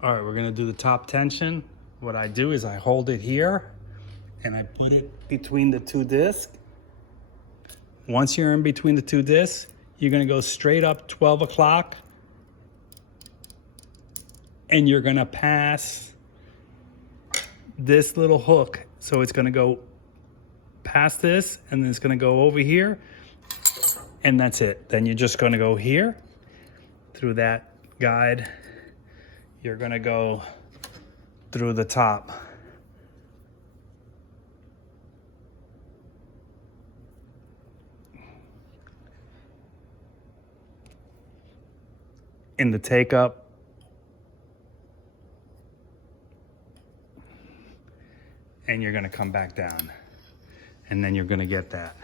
All right, we're gonna do the top tension. What I do is I hold it here and I put it between the two discs. Once you're in between the two discs, you're gonna go straight up 12 o'clock and you're gonna pass this little hook. So it's gonna go past this and then it's gonna go over here and that's it. Then you're just gonna go here through that guide. You're gonna go through the top. In the take up. And you're gonna come back down. And then you're gonna get that.